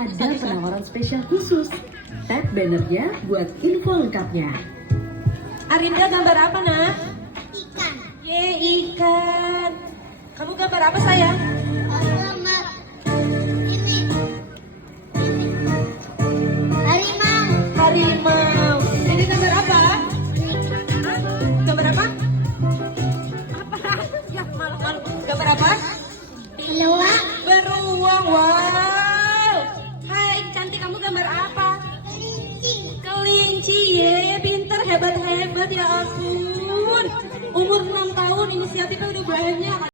ada penawaran spesial khusus. Tap bannernya buat info lengkapnya. Arinda gambar apa, nak? Ikan. Ye, ikan. Kamu gambar apa, sayang? Gambar ini. Harimau. Harimau. Ini gambar apa? Hah? Gambar apa? Apa? Ya, malu-malu. Gambar apa? Beluak. Beruang. Wow. Hai, cantik, kamu gambar apa? Kelinci. Kelinci. Ye, pinter, hebat-hebat, ya ampun. Umur 6 tahun, inisiatifnya udah banyak.